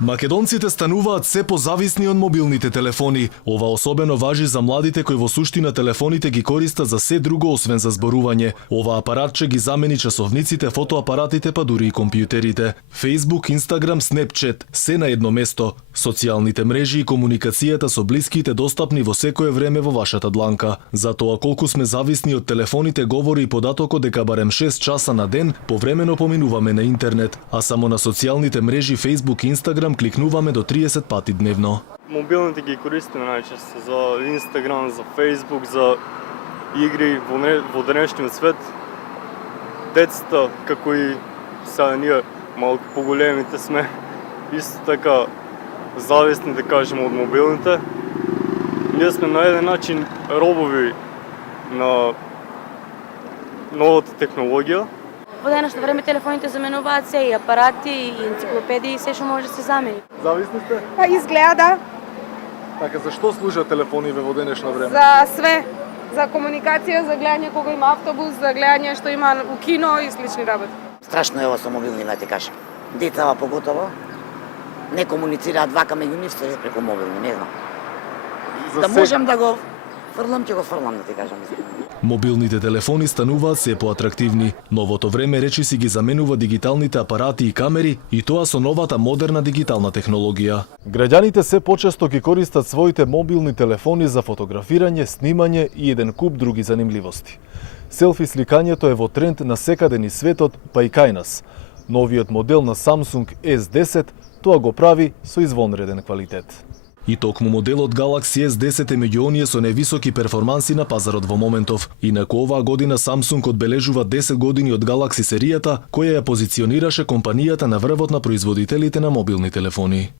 Македонците стануваат се позависни од мобилните телефони. Ова особено важи за младите кои во суштина телефоните ги користат за се друго освен за зборување. Ова апаратче ги замени часовниците, фотоапаратите па дури и компјутерите. Facebook, Instagram, Snapchat, се на едно место. Социјалните мрежи и комуникацијата со блиските достапни во секое време во вашата дланка. Затоа колку сме зависни од телефоните говори и податокот дека барем 6 часа на ден повремено поминуваме на интернет, а само на социјалните мрежи Facebook и Instagram кликнуваме до 30 пати дневно. Мобилните ги користиме најчесто за Instagram, за Facebook, за игри во денешниот свет. Децата, како и сега ние малку поголемите сме, исто така зависни, да кажем, од мобилните. Ние сме на еден начин робови на новата технологија. Во денешно време телефоните заменуваат се и апарати, и енциклопедии, се што може да се замени. Зависни сте? Па изгледа да. Така, зашто служат телефониве во денешно време? За све. За комуникација, за гледање кога има автобус, за гледање што има у кино и слични работи. Страшно е ова со мобилни, да ти кажам. Децава поготово не комуницираат вака меѓу нив, се преку мобилни, не знам. Да можам да го фрлам, ќе го фрлам, да ти кажам. Мобилните телефони стануваат се поатрактивни. Новото време речиси ги заменува дигиталните апарати и камери, и тоа со новата модерна дигитална технологија. Граѓаните се почесто ги користат своите мобилни телефони за фотографирање, снимање и еден куп други занимливости. Селфи сликањето е во тренд на секаде низ светот, па и кај нас. Новиот модел на Samsung S10 тоа го прави со извонреден квалитет. И токму моделот Galaxy S10 е меѓу оние со највисоки перформанси на пазарот во моментов. Инаку оваа година Samsung одбележува 10 години од Galaxy серијата, која ја позиционираше компанијата на врвот на производителите на мобилни телефони.